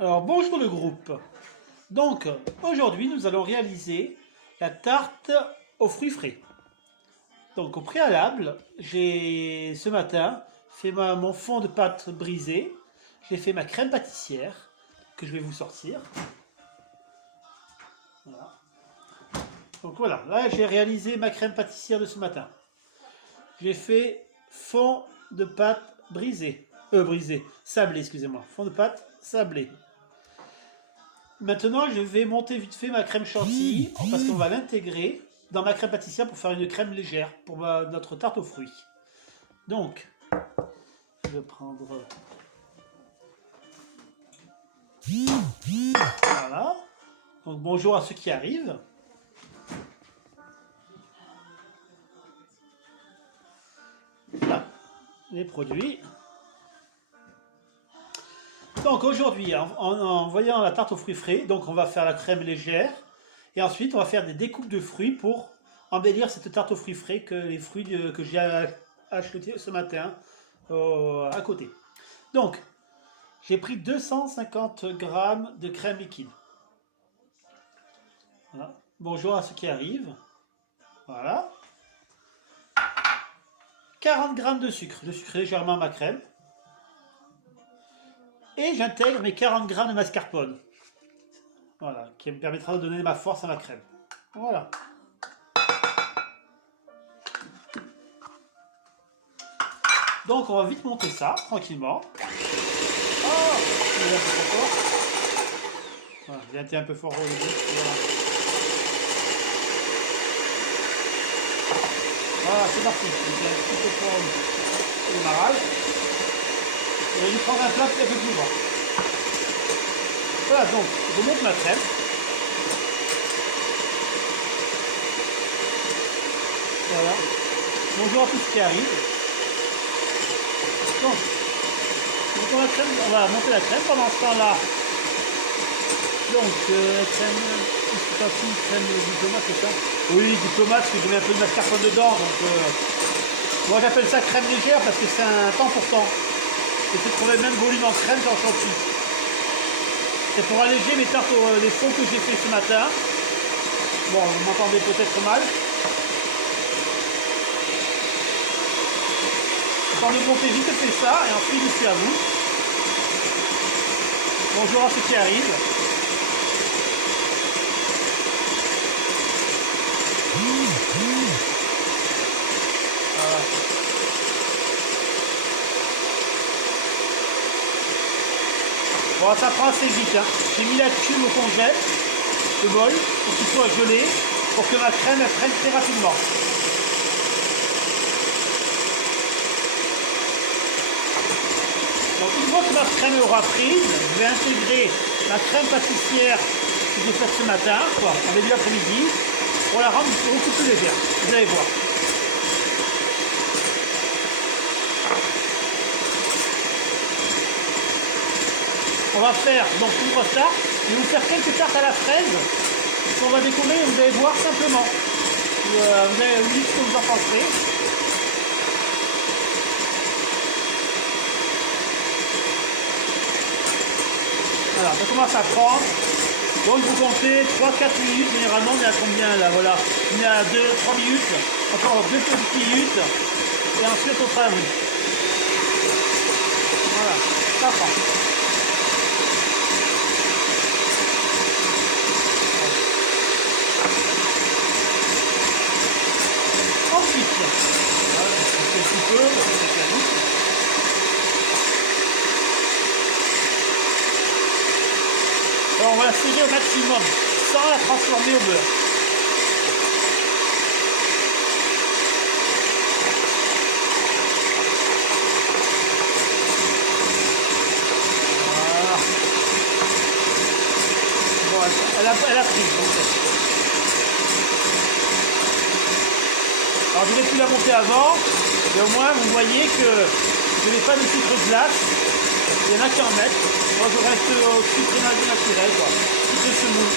Alors bonjour le groupe. Donc aujourd'hui nous allons réaliser la tarte aux fruits frais. Donc au préalable, j'ai ce matin fait mon fond de pâte brisé. J'ai fait ma crème pâtissière que je vais vous sortir. Voilà. Donc voilà, là j'ai réalisé ma crème pâtissière de ce matin. J'ai fait fond de pâte sablé, excusez-moi. Fond de pâte sablé. Maintenant, je vais monter vite fait ma crème chantilly parce qu'on va l'intégrer dans ma crème pâtissière pour faire une crème légère pour notre tarte aux fruits. Donc, je vais prendre... Voilà. Donc, bonjour à ceux qui arrivent. Voilà, les produits. Donc aujourd'hui, en voyant la tarte aux fruits frais, donc on va faire la crème légère et ensuite on va faire des découpes de fruits pour embellir cette tarte aux fruits frais que les fruits que j'ai achetés ce matin à côté. Donc j'ai pris 250 grammes de crème liquide. Voilà. Bonjour à ceux qui arrivent. Voilà. 40 grammes de sucre. Je sucre légèrement ma crème. Et j'intègre mes 40 grammes de mascarpone. Voilà, qui me permettra de donner ma force à ma crème. Voilà. Donc on va vite monter ça, tranquillement. Oh, voilà, j'ai été un peu fort au début. Voilà, c'est parti. J'ai un petit peu fort au démarrage. Je vais lui prendre un plat un peu plus grand. Voilà, donc je monte ma crème. Voilà. Bonjour à tous qui arrivent. Donc, on va monter la crème pendant ce temps-là. Donc, crème, crème du tomate, c'est ça? Oui, du tomate, parce que je mets un peu de mascarpone dedans. Donc, moi j'appelle ça crème légère parce que c'est un temps pour temps. Et c'est trouver le même volume en crème qu'en chantilly. C'est pour alléger mes tartes, les fonds que j'ai fait ce matin. Bon, vous m'entendez peut-être mal. Quand de monter vite fait ça, et ensuite je suis à vous. Bonjour à ceux qui arrivent. Voilà. Bon, ça prend assez vite. Hein. J'ai mis la tube au congèle, le bol, pour qu'il soit gelé, pour que ma crème elle prenne très rapidement. Donc une fois que ma crème aura prise, je vais intégrer la crème pâtissière que j'ai faite ce matin, en début d'après-midi, pour la rendre beaucoup plus légère. Vous allez voir. On va faire donc une grosse tarte. Je vais vous faire quelques tartes à la fraise qu'on va découvrir et vous allez voir simplement. Vous allez me dire ce que vous en penserez. Voilà, ça commence à prendre. Donc vous comptez 3-4 minutes, généralement on est à combien là? Voilà, on est à 2-3 minutes, encore 2 petites minutes, et ensuite on fera à vous. Voilà, ça prend. Ensuite, voilà, un petit peu, c'est la vite. Alors on va la serrer au maximum, sans la transformer au beurre. Voilà. Bon, elle a pris. Alors je vais plus la monter avant, mais au moins vous voyez que je n'ai pas de sucre glace. Il y en a qui en mettent. Moi je reste au sucre naturel, quoi. Sucre semoule.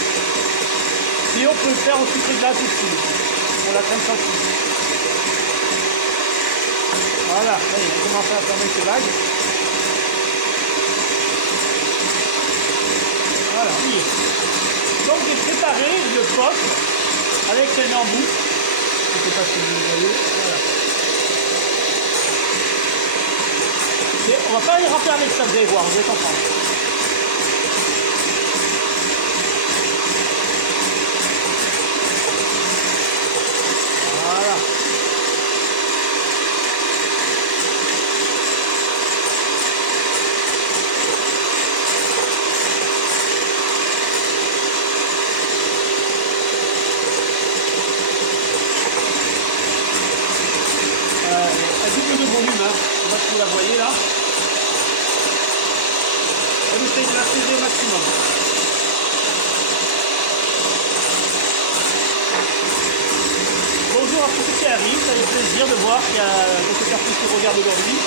Et on peut le faire au sucre glace aussi, pour la crème chantilly. Voilà, allez, on commence à fermer ces vagues. Voilà, oui. Donc j'ai préparé une pote avec un embout. Je ne sais pas si vous voyez. Voilà. Et on va pas les remplir avec ça, vous allez voir, vous allez comprendre. Voilà. Un double de volume, hein. Je sais pas si vous la voyez là. On essaye de la serrer au maximum. Bonjour à tous ceux qui arrivent, ça fait plaisir de voir qu'il y a quelques personnes qui regardent aujourd'hui.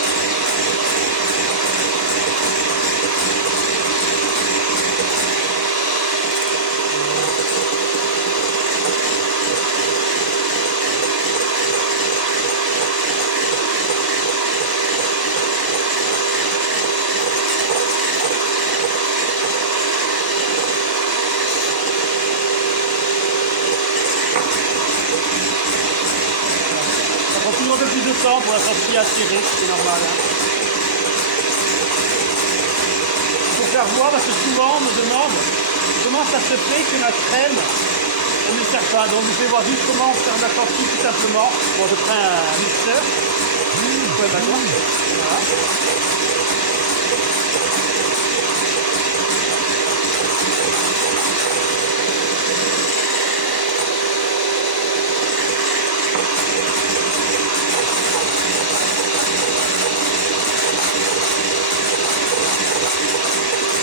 Ça prend toujours un peu plus de temps pour la sortie à tirer, c'est normal. Hein. Il faut faire voir parce que souvent on me demande comment ça se fait que la crème elle ne sert pas. Donc je vais voir juste comment faire la sortie tout simplement. Bon, je prends un mixeur. Vous pouvez pas voir. Voilà.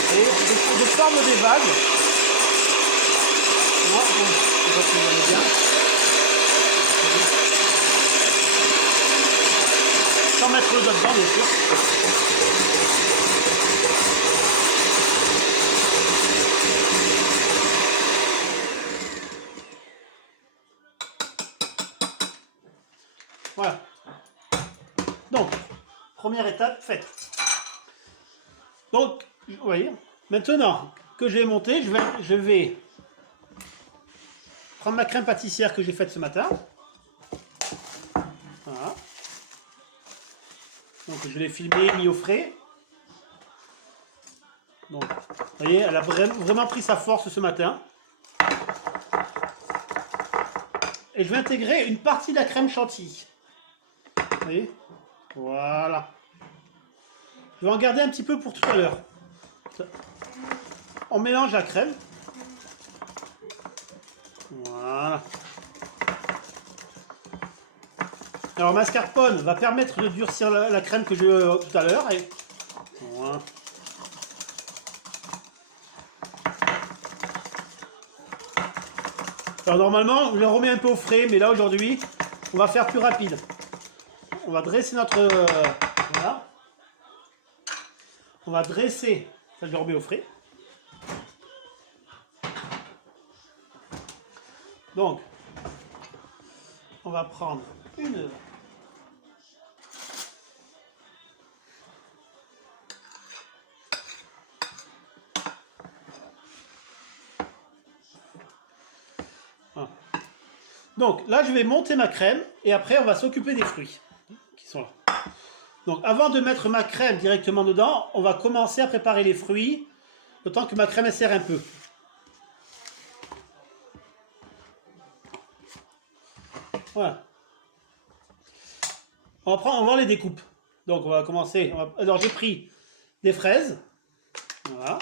Et je forme des vagues. Moi, bon, je sais pas si vous voyez bien. Sans mettre le doigt dedans, bien sûr. Voilà. Donc, première étape faite. Donc, vous voyez, maintenant que j'ai monté, je vais prendre ma crème pâtissière que j'ai faite ce matin. Voilà. Donc, je l'ai filmé, mis au frais. Donc, vous voyez, elle a vraiment pris sa force ce matin. Et je vais intégrer une partie de la crème chantilly. Vous voyez? Voilà. Je vais en garder un petit peu pour tout à l'heure. On mélange la crème. Voilà. Alors mascarpone va permettre de durcir la crème que j'ai tout à l'heure. Et voilà. Alors normalement, je le remets un peu au frais, mais là aujourd'hui, on va faire plus rapide. On va dresser notre... voilà. On va dresser... Ça, je le remets au frais. Donc, on va prendre une... Voilà. Donc là, je vais monter ma crème et après, on va s'occuper des fruits qui sont là. Donc, avant de mettre ma crème directement dedans, on va commencer à préparer les fruits, le temps que ma crème serre un peu. Voilà. On va voir les découpes. Donc, on va commencer. Alors, j'ai pris des fraises. Voilà.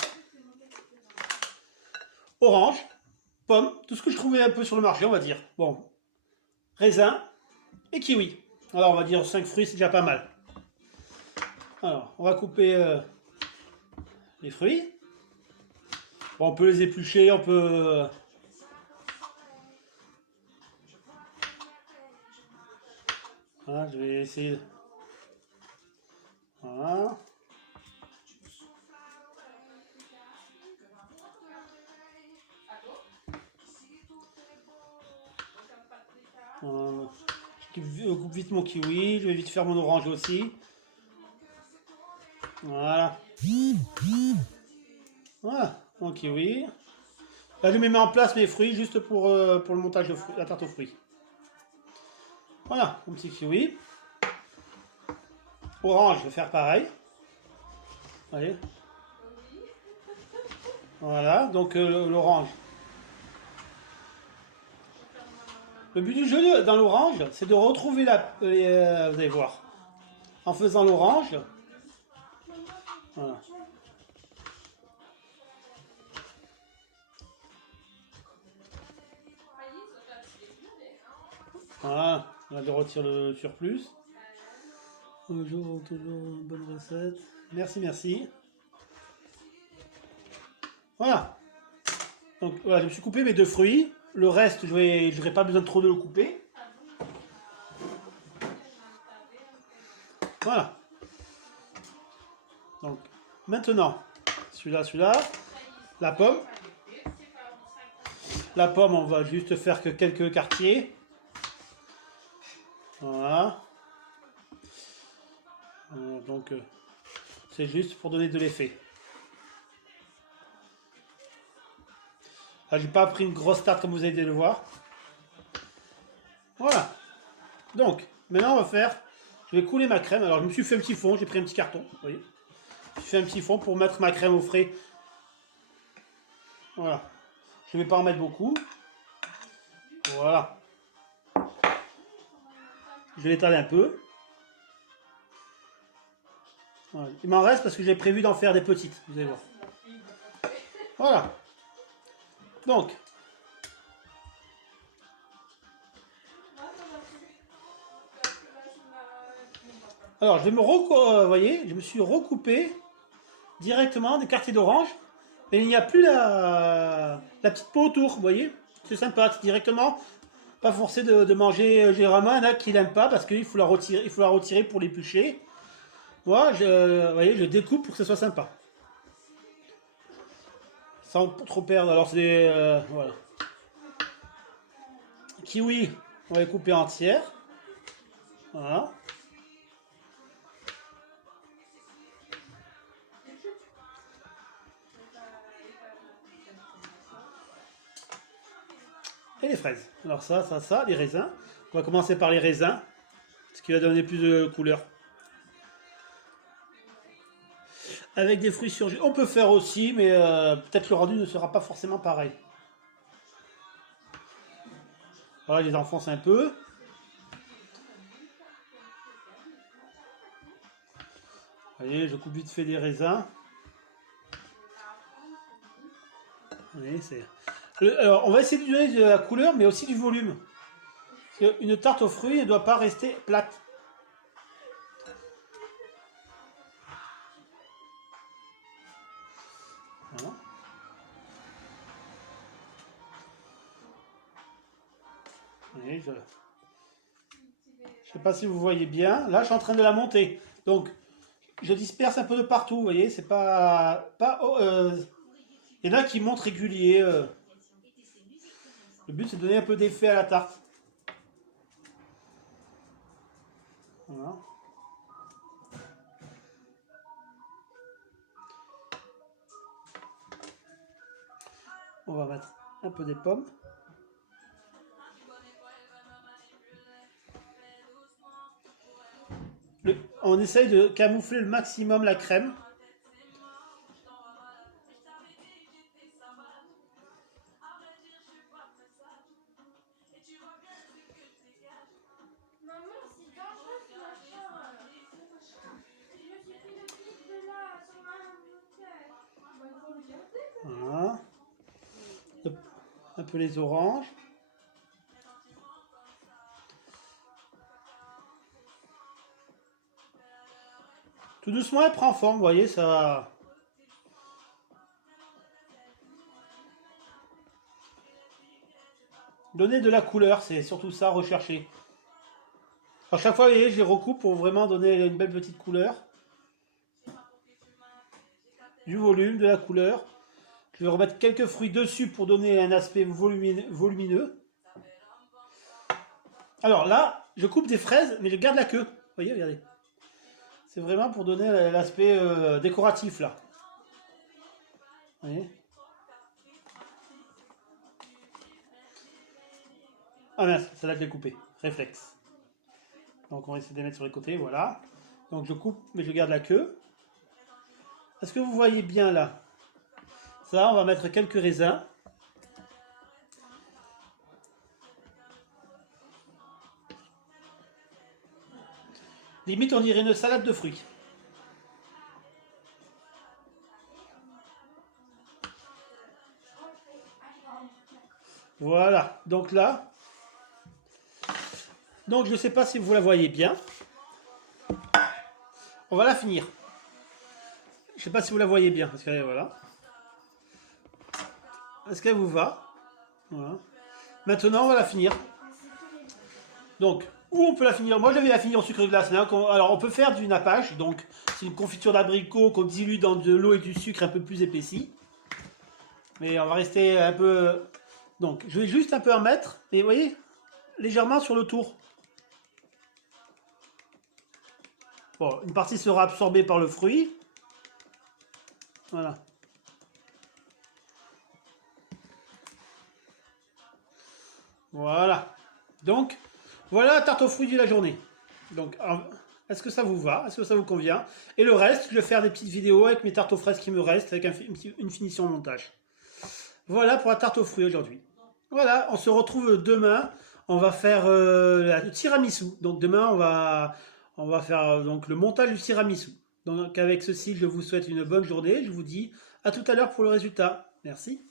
Orange, pomme, tout ce que je trouvais un peu sur le marché, on va dire. Bon. Raisin et kiwi. Alors, on va dire 5 fruits, c'est déjà pas mal. Alors, on va couper les fruits. Bon, on peut les éplucher, on peut... Voilà, je vais essayer... Voilà. Je coupe vite mon kiwi, je vais vite faire mon orange aussi. Voilà. Voilà. mon kiwi. Là, je mets en place mes fruits juste pour le montage de la tarte aux fruits. Voilà, mon petit kiwi. Orange, je vais faire pareil. Allez. Voilà, donc l'orange. Le but du jeu dans l'orange, c'est de retrouver vous allez voir. En faisant l'orange. Voilà. Voilà, là je retire le surplus. Toujours bonne recette. Merci, merci. Voilà. Donc voilà, je me suis coupé mes 2 fruits. Le reste, je n'aurai pas besoin de trop de le couper. Voilà. Donc maintenant, celui-là, la pomme. La pomme, on va juste faire que quelques quartiers. Voilà. Donc c'est juste pour donner de l'effet. Là, j'ai pas pris une grosse tarte comme vous avez dû le voir. Voilà. Donc maintenant on va faire. Je vais couler ma crème. Alors je me suis fait un petit fond. J'ai pris un petit carton. Vous voyez. Je fais un petit fond pour mettre ma crème au frais. Voilà. Je ne vais pas en mettre beaucoup. Voilà. Je vais l'étaler un peu. Voilà. Il m'en reste parce que j'ai prévu d'en faire des petites. Vous allez voir. Voilà. Donc. Alors, je vais vous voyez, je me suis recoupé directement des quartiers d'orange. Mais il n'y a plus la petite peau autour, vous voyez. C'est sympa, c'est directement. Pas forcé de manger. Généralement, il y en a qui l'aiment pas parce qu'il faut la retirer pour l'éplucher. Moi, vous voyez, je découpe pour que ce soit sympa. Sans trop perdre. Alors, c'est voilà. Kiwi, on va les couper entières. Voilà. Et les fraises. Alors ça, les raisins. On va commencer par les raisins. Ce qui va donner plus de couleur. Avec des fruits surgelés. On peut faire aussi, mais peut-être le rendu ne sera pas forcément pareil. Voilà, je les enfonce un peu. Vous voyez, je coupe vite fait des raisins. Vous voyez, c'est... Alors, on va essayer de donner de la couleur, mais aussi du volume. Parce qu'une tarte aux fruits ne doit pas rester plate. Voilà. Voyez, je ne sais pas si vous voyez bien. Là, je suis en train de la monter. Donc, je disperse un peu de partout. Vous voyez, c'est pas il y en a qui montent régulier. Le but, c'est de donner un peu d'effet à la tarte. Voilà. On va mettre un peu des pommes. On essaye de camoufler le maximum la crème. Voilà. Un peu les oranges. Tout doucement, elle prend forme, vous voyez, ça... Donner de la couleur, c'est surtout ça, rechercher. À chaque fois, vous voyez, je les recoupe pour vraiment donner une belle petite couleur. Du volume, de la couleur. Je vais remettre quelques fruits dessus pour donner un aspect volumineux. Alors là, je coupe des fraises, mais je garde la queue. Vous voyez, regardez. C'est vraiment pour donner l'aspect décoratif, là. Vous voyez ? Ah mince, ça l'a découpé. Réflexe. Donc on va essayer de les mettre sur les côtés, voilà. Donc je coupe, mais je garde la queue. Est-ce que vous voyez bien là? Ça, on va mettre quelques raisins. Limite, on dirait une salade de fruits. Voilà, donc là, donc je ne sais pas si vous la voyez bien. On va la finir. Je ne sais pas si vous la voyez bien, parce que voilà. Est-ce qu'elle vous va? Voilà. Maintenant, on va la finir. Donc, où on peut la finir? Moi, je vais la finir au sucre glace. Alors, on peut faire du nappage. Donc, c'est une confiture d'abricot qu'on dilue dans de l'eau et du sucre un peu plus épaissi. Mais on va rester un peu... Donc, je vais juste un peu en mettre. Et vous voyez, légèrement sur le tour. Bon, une partie sera absorbée par le fruit. Voilà. Voilà. Donc, voilà la tarte aux fruits de la journée. Donc, est-ce que ça vous va? Est-ce que ça vous convient? Et le reste, je vais faire des petites vidéos avec mes tartes aux fraises qui me restent, avec une finition montage. Voilà pour la tarte aux fruits aujourd'hui. Voilà, on se retrouve demain. On va faire le tiramisu. Donc demain, on va faire donc le montage du tiramisu. Donc avec ceci, je vous souhaite une bonne journée. Je vous dis à tout à l'heure pour le résultat. Merci.